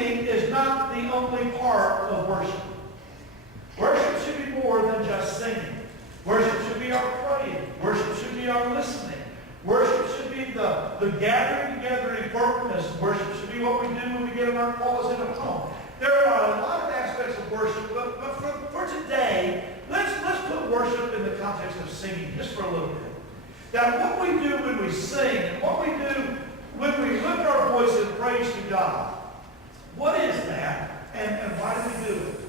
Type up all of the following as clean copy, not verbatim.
singing is not the only part of worship. Worship should be more than just singing. Worship should be our praying. Worship should be our listening. Worship should be the gathering together in corporateness. Worship should be what we do when we get in our closet at home. There are a lot of aspects of worship, but for today, let's put worship in the context of singing just for a little bit. Now, what we do when we sing and what we do when we lift our voice in praise to God, what is that and why do we do it?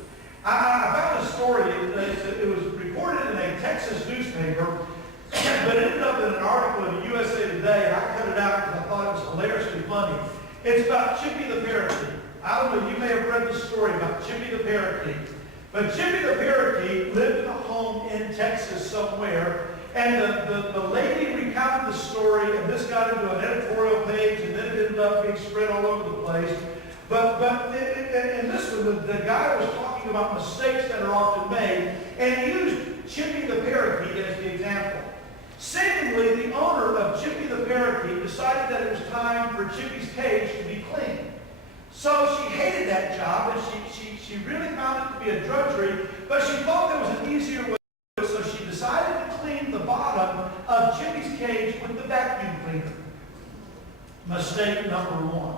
I found a story. It was reported in a Texas newspaper, but it ended up in an article in the USA Today, and I cut it out because I thought it was hilariously funny. It's about Chippie the parakeet. I don't know, you may have read the story about Chippie the parakeet. But Chippie the parakeet lived in a home in Texas somewhere, and the lady recounted the story, and this got into an editorial page, and then it ended up being spread all over the place. But in this one, the guy was talking about mistakes that are often made, and he used Chippie the parakeet as the example. Seemingly, the owner of Chippie the parakeet decided that it was time for Chippie's cage to be cleaned. So she hated that job, and she really found it to be a drudgery, but she thought there was an easier way to do it, so she decided to clean the bottom of Chippie's cage with the vacuum cleaner. Mistake number one.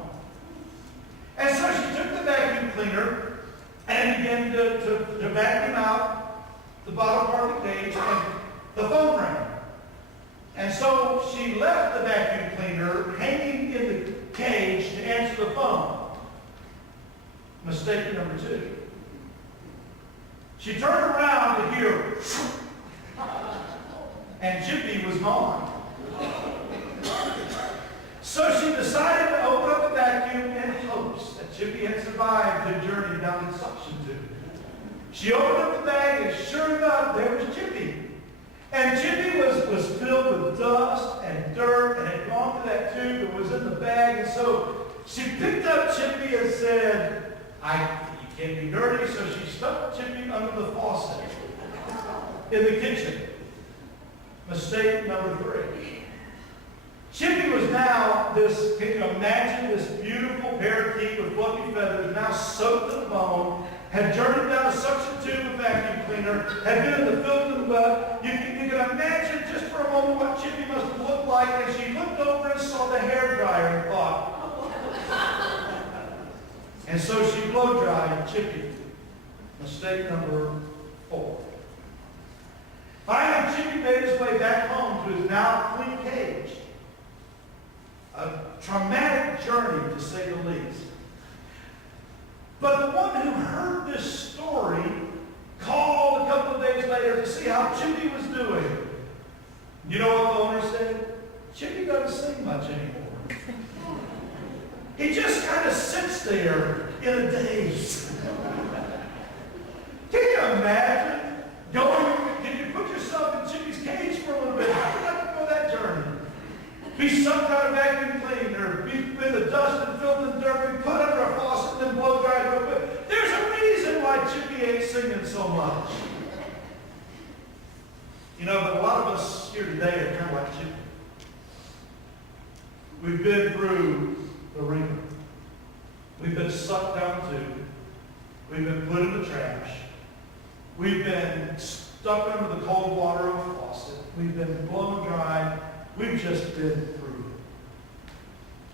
And so she took the vacuum cleaner and began to vacuum out the bottom part of the cage, and the phone rang. And so she left the vacuum cleaner hanging in the cage to answer the phone. Mistake number two. She turned around to hear, and Chippie was gone. So she decided to open up the vacuum in hopes that Chippie had survived the journey down the suction tube. She opened up the bag, and sure enough, there was Chippie. And Chippie was filled with dust and dirt and had gone through that tube and was in the bag. And so she picked up Chippie and said, you can't be dirty. So she stuck Chippie under the faucet in the kitchen. Mistake number three. Chippie was now this, can you imagine this beautiful parakeet with fluffy feathers, now soaked to the bone, had journeyed down a suction tube with vacuum cleaner, had been in the filth and mud. You can imagine just for a moment what Chippie must have looked like, and she looked over and saw the hairdryer and thought. And so she blow dried Chippie. Mistake number four. Finally, Chippie made his way back home to his now clean cage. A traumatic journey, to say the least. But the one who heard this story called a couple of days later to see how Chippie was doing. You know what the owner said? Chippie doesn't sing much anymore. He just kind of sits there in a daze. Can you imagine can you put yourself in Chippie's cage for a little bit? How would you like to go that journey? Be sucked out of vacuum cleaner, be in the dust and filth and dirt, be put under a faucet and then blow dried real quick. There's a reason why Chippie ain't singing so much. You know, but a lot of us here today are kind of like Chippie. We've been through the ringer. We've been sucked down tube. We've been put in the trash. We've been stuck under the cold water of a faucet. We've been blown dry. We've just been through it.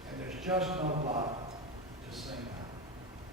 And there's just not a lot